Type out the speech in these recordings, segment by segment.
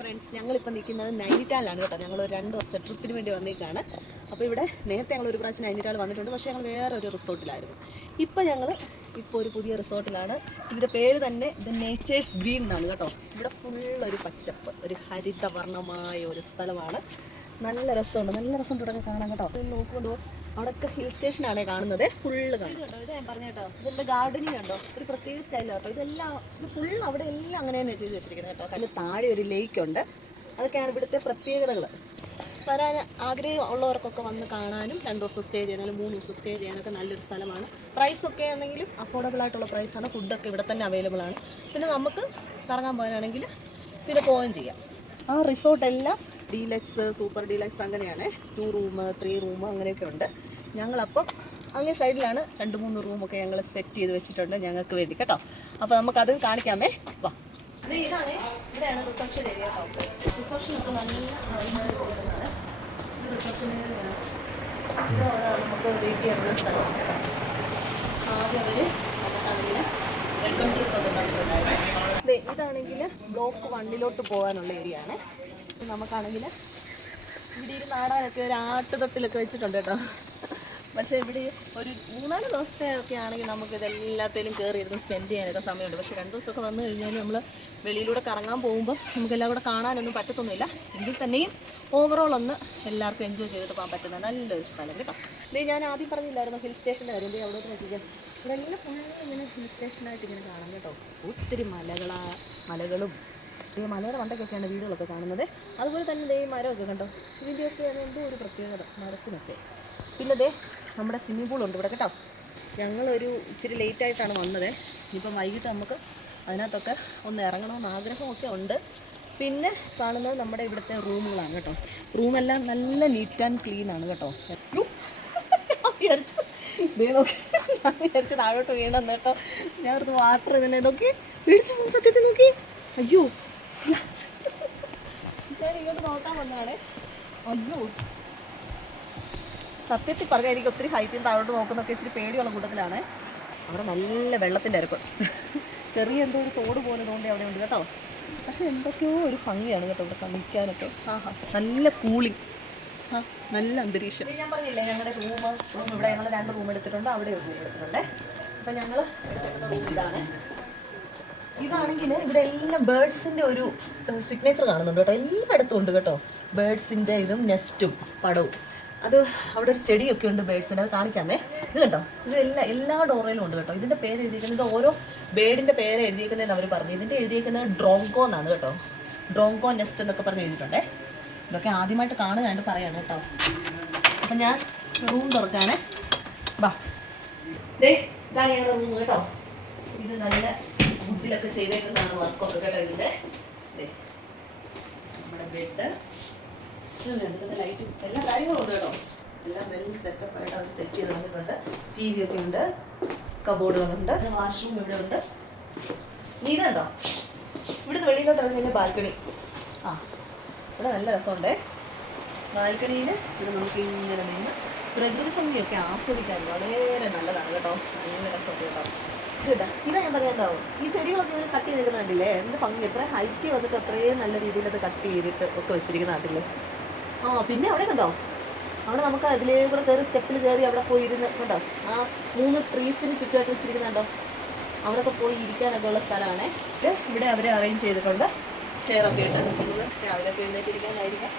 Friends ഞങ്ങളിപ്പോൾ നിൽക്കുന്നത് നൈനിറ്റാലാണ് കേട്ടോ. ഞങ്ങൾ ഒരു രണ്ട് ദിവസത്തെ ട്രിപ്പിന് വേണ്ടി വന്നേക്കാണ് അപ്പോൾ ഇവിടെ നേരത്തെ ഞങ്ങൾ ഒരു പ്രാവശ്യം നൈനിറ്റാൾ വന്നിട്ടുണ്ട്. പക്ഷേ ഞങ്ങൾ വേറെ ഒരു റിസോർട്ടിലായിരുന്നു. ഇപ്പോൾ ഞങ്ങൾ ഇപ്പോൾ ഒരു പുതിയ റിസോർട്ടിലാണ്. ഇതിന്റെ പേര് തന്നെ ദ നേച്ചേഴ്സ് ഗ്രീൻ എന്നാണ് കേട്ടോ. ഇവിടെ ഫുള്ളൊരു പച്ചപ്പ് ഒരു ഹരിതവർണമായ ഒരു സ്ഥലമാണ്. നല്ല രസമുണ്ട്. നല്ല രസം തുടങ്ങി കാണാൻ കേട്ടോ. നോക്കുമ്പോൾ അവിടെയൊക്കെ ഹിൽ സ്റ്റേഷനാണ് കാണുന്നത്. ഫുള്ള് കാണും ഇത് ഞാൻ പറഞ്ഞു കേട്ടോ. ഇതിന്റെ ഗാർഡനിങ് ഉണ്ടോ ഒരു പ്രത്യേക സ്റ്റൈലാണ് കേട്ടോ. ഇതെല്ലാം ഇത് ഫുൾ അവിടെ എല്ലാം അങ്ങനെ തന്നെ ചെയ്ത് വെച്ചിരിക്കുന്നത് കേട്ടോ. അതിന് താഴെ ഒരു ലേക്ക് ഉണ്ട്. അതൊക്കെയാണ് ഇവിടുത്തെ പ്രത്യേകതകൾ വരാൻ ആഗ്രഹം ഉള്ളവർക്കൊക്കെ വന്ന് കാണാനും രണ്ട് ദിവസം സ്റ്റേ ചെയ്യാനും മൂന്ന് ദിവസം സ്റ്റേ ചെയ്യാനൊക്കെ നല്ലൊരു സ്ഥലമാണ്. പ്രൈസ് ഒക്കെ ആണെങ്കിലും അഫോർഡബിൾ ആയിട്ടുള്ള പ്രൈസാണ് ഫുഡൊക്കെ ഇവിടെ തന്നെ അവൈലബിൾ ആണ്. പിന്നെ നമുക്ക് കറങ്ങാൻ പോകാനാണെങ്കിൽ പിന്നെ പോവുകയും ചെയ്യാം. ആ റിസോർട്ട് എല്ലാം ഡീലക്സ് സൂപ്പർ ഡീലക്സ് അങ്ങനെയാണ്. ടു റൂം ത്രീ റൂം അങ്ങനെയൊക്കെ ഉണ്ട്. ഞങ്ങളപ്പം അങ്ങനെ സൈഡിലാണ് രണ്ട് മൂന്ന് റൂമൊക്കെ ഞങ്ങൾ സെറ്റ് ചെയ്ത് വെച്ചിട്ടുണ്ട് ഞങ്ങൾക്ക് വേണ്ടി കേട്ടോ. അപ്പോൾ നമുക്കത് കാണിക്കാമേ. വാ. ഇത് ഇതാണ്. റിസപ്ഷൻ ഏരിയ റിസപ്ഷൻ ഒക്കെ നല്ല റിസപ്ഷൻ നമുക്ക് വെൽക്കം ഇതാണെങ്കിൽ ബ്ലോക്ക് വണ്ണിലോട്ട് പോകാനുള്ള ഏരിയ ആണ്. നമുക്കാണെങ്കിൽ ഇവിടെ ഇരുന്ന് ആടാനൊക്കെ ഒരു ആട്ടുതൊട്ടിലൊക്കെ വെച്ചിട്ടുണ്ട് കേട്ടോ. പക്ഷേ ഇവിടെ ഒരു മൂന്നാൽ ദിവസത്തെ ഒക്കെ ആണെങ്കിൽ നമുക്ക് ഇതെല്ലാത്തിലും കയറി ഇരുന്ന് സ്പെൻഡ് ചെയ്യാനൊക്കെ സമയമുണ്ട്. പക്ഷേ രണ്ട് ദിവസമൊക്കെ വന്നു കഴിഞ്ഞാൽ നമ്മൾ വെളിയിലൂടെ കറങ്ങാൻ പോകുമ്പോൾ നമുക്കെല്ലാം കൂടെ കാണാനൊന്നും പറ്റത്തൊന്നുമില്ല. എങ്കിൽ തന്നെയും ഓവറോൾ ഒന്ന് എല്ലാവർക്കും എൻജോയ് ചെയ്തിട്ട് പോകാൻ പറ്റുന്ന നല്ലൊരു സ്ഥലം കേട്ടോ. ഇത് ഞാൻ ആദ്യം പറഞ്ഞില്ലായിരുന്നു ഹിൽ സ്റ്റേഷന്റെ കാര്യം? അവിടെ നോക്കിക്കാം. ഇവിടെ എല്ലാം ഫുള്ള് ഇങ്ങനെ ഹിൽ സ്റ്റേഷനായിട്ട് ഇങ്ങനെ കാണാം കേട്ടോ. ഒത്തിരി മലകളാ മലകളും ഈ മലയുടെ മണ്ടയ്ക്കൊക്കെയാണ് വീടുകളൊക്കെ കാണുന്നത്. അതുപോലെ തന്നെ ഈ മരമൊക്കെ കണ്ടോ? ഇതിന്റെയൊക്കെ എന്തോ ഒരു പ്രത്യേകത മരത്തിനൊക്കെ. പിന്നെ ദേ നമ്മുടെ സ്വിമ്മിംഗ് പൂളുണ്ട് ഇവിടെ കേട്ടോ. ഞങ്ങളൊരു ഇച്ചിരി ലേറ്റ് ആയിട്ടാണ് വന്നത്. ഇപ്പം വൈകിട്ട് നമുക്ക് അതിനകത്തൊക്കെ ഒന്ന് ഇറങ്ങണമെന്ന് ആഗ്രഹമൊക്കെ ഉണ്ട്. പിന്നെ കാണുന്നത് നമ്മുടെ ഇവിടുത്തെ റൂമുകളാണ് കേട്ടോ. റൂമെല്ലാം നല്ല നീറ്റ് ആൻഡ് ക്ലീൻ ആണ് കേട്ടോ. താഴോട്ട് വീണെന്ന് കേട്ടോ. ഞാൻ വാട്ടർ ഇതിനെ നോക്കി സത്യത്തിൽ നോക്കി. അയ്യോ. വന്നതാണ് അയ്യോ. സത്യത്തിൽ പറഞ്ഞാൽ എനിക്ക് ഒത്തിരി ഹൈറ്റിൽ താഴോട്ട് നോക്കുന്നൊക്കെ ഇച്ചിരി പേടിയുള്ള കൂട്ടത്തിലാണ്. അവിടെ നല്ല വെള്ളത്തിന്റെ അരപ്പ്. ചെറിയ എന്തോ ഒരു തോട് പോലെ തോണ്ടി അവിടെ ഉണ്ട് കേട്ടോ. പക്ഷെ എന്തൊക്കെയോ ഒരു ഭംഗിയാണ് കേട്ടോ ഇവിടെ നിൽക്കാനൊക്കെ ആഹാ. നല്ല കൂളിംഗ് ആ നല്ല അന്തരീക്ഷം. ഞാൻ പറഞ്ഞില്ലേ ഞങ്ങളുടെ റൂം റൂം ഇവിടെ ഞങ്ങൾ രണ്ട് റൂം എടുത്തിട്ടുണ്ട് അവിടെ ഒരു റൂം എടുത്തിട്ടുണ്ട്. അപ്പം ഞങ്ങൾ റൂം ഇതാണ്. ഇതാണെങ്കിൽ ഇവിടെ എല്ലാം ബേർഡ്സിന്റെ ഒരു സിഗ്നേച്ചർ കാണുന്നുണ്ട് കേട്ടോ. എല്ലായിടത്തും ഉണ്ട് കേട്ടോ. ബേർഡ്സിന്റെ ഇതും നെസ്റ്റും പടവും. അത് അവിടെ ഒരു ചെടിയൊക്കെ ഉണ്ട് ബേർഡ്സിന്റെ അത് കാണിക്കാമേ. ഇത് കണ്ടോ? ഇത് എല്ലാ എല്ലാ ഡോറയിലും ഉണ്ട് കേട്ടോ. ഇതിന്റെ പേര് എഴുതിയിരിക്കുന്നത് ഓരോ ബേർഡിന്റെ പേര് എഴുതിയിരിക്കുന്നതെന്ന് അവർ പറഞ്ഞു. ഇതിന്റെ എഴുതിയിരിക്കുന്നത് ഡ്രോങ്കോ എന്നാണ് കേട്ടോ. ഡ്രോങ്കോ നെസ്റ്റ് എന്നൊക്കെ പറഞ്ഞ് എഴുതിയിട്ടുണ്ടേ. ഇതൊക്കെ ആദ്യമായിട്ട് കാണുകയാണ്ട് പറയാണ് കേട്ടോ. അപ്പം ഞാൻ റൂം തുറക്കാനേ വാ. ദേ ഇതാണ് ഞങ്ങളുടെ റൂം കേട്ടോ. ഇത് നല്ല വുഡിലൊക്കെ ചെയ്തേക്കുന്നതാണ് വർക്കൊക്കെ കേട്ടോ ഇതിന്റെ. ദേ, നമ്മുടെ ബെഡ് ലൈറ്റ് എല്ലാ കാര്യങ്ങളും ഉണ്ട് കേട്ടോ. എല്ലാം വെൽ സെറ്റപ്പ് ആയിട്ട് അവർ സെറ്റ് ചെയ്ത് തന്നിട്ടുണ്ട് ടി വി ഒക്കെ ഉണ്ട് കബോർഡുകളുണ്ട് വാഷ്റൂം ഇവിടെ ഉണ്ട്. നീ ഇതുണ്ടോ? ഇവിടുന്ന് വെളിയിലോട്ട് ഇറങ്ങി ബാൽക്കണി ആ ഇവിടെ നല്ല രസമുണ്ടേ. ബാൽക്കണിയിൽ ഇവിടെ നമുക്ക് ഇങ്ങനെ നിന്ന്. പ്രകൃതി ഭംഗിയൊക്കെ ആസ്വദിക്കാൻ വളരെ നല്ലതാണ് കേട്ടോ. നല്ല രസമുണ്ട് കേട്ടോ. ഇതാ ഇതാ ഞാൻ പറയാനുണ്ടാവും ഈ ചെടികളൊക്കെ ഇങ്ങനെ കട്ട് ചെയ്ത് കണ്ടില്ലേ എന്ത് ഭംഗി. എത്ര ഹൈറ്റ് വന്നിട്ട് അത്രയും നല്ല രീതിയിൽ അത് കട്ട് ചെയ്തിട്ട് ഒക്കെ വെച്ചിരിക്കുന്ന നാട്ടിൽ. ആ പിന്നെ അവിടെ കണ്ടോ? അവിടെ നമുക്ക് അതിലേ കൂടെ കയറി സ്റ്റെപ്പിൽ കയറി അവിടെ പോയി ഇരുന്ന് കണ്ടോ? ആ മൂന്ന് ട്രീസിന് ചുറ്റുമായിട്ട് വെച്ചിരിക്കുന്നുണ്ടോ അവിടെയൊക്കെ പോയി ഇരിക്കാനൊക്കെ ഉള്ള സ്ഥലമാണ്. ഇവിടെ അവരെ അറേഞ്ച് ചെയ്തിട്ടുണ്ട്. ചെയറൊക്കെ നമുക്ക് രാവിലെ ഒക്കെ എഴുന്നേറ്റിരിക്കാനായിരിക്കാം.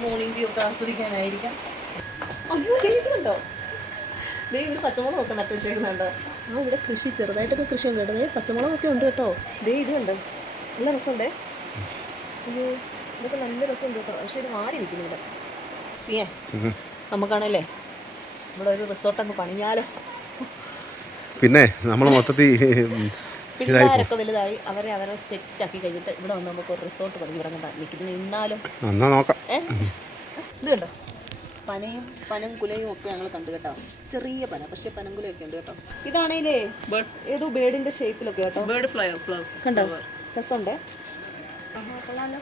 മോർണിംഗ് വ്യൂ ഒക്കെ ആസ്വദിക്കാനായിരിക്കാം. അയ്യോ കേൾക്കുന്നുണ്ടോ ദേ ഇവിടെ പച്ചമുളകൊക്കെ നട്ടു വെച്ചേക്കുന്നുണ്ടോ ആ ഇവിടെ കൃഷി ചെറുതായിട്ടൊക്കെ കൃഷി ഉണ്ട്. കേട്ടോ പച്ചമുളകൊക്കെ ഉണ്ട് കേട്ടോ. ദേ ഇത് കണ്ടോ നല്ല രസമുണ്ടേ. അയ്യോ ഇതൊക്കെ നല്ല രസമുണ്ട് കേട്ടോ. പക്ഷേ ഇത് മാറി ഇവിടെ. സിയേ നമുക്കാണല്ലേ? ഇവിടെ ഒരു റിസോർട്ട് അങ്ങ് പണിഞ്ഞാലോ. പിന്നെ നമ്മൾ മൊത്തത്തിൽ പിള്ളേരൊക്കെ വലുതായി. അവരെ അവരെ സെറ്റ് ആക്കി കഴിഞ്ഞിട്ട് ഇവിടെ വന്ന് നമുക്ക് ഒരു റിസോർട്ട് പണി ഇവിടെ നിൽക്കുന്നത് ഇന്നാലും നോക്കാം. ഇത് കണ്ടോ? പനയും പനം കുലയും ഒക്കെ ഞങ്ങൾ കണ്ടു കേട്ടോ. ചെറിയ പന പക്ഷേ പനംകുലയൊക്കെ ഉണ്ട് കേട്ടോ. ഇതാണേലേ ഏതോ ബേഡിന്റെ ഷേപ്പിലൊക്കെ കേട്ടോ. ബേർഡ് ഫ്ലൈ ഫ്ലവർ കണ്ടോ? രസമുണ്ട്? കൊള്ളാലോ.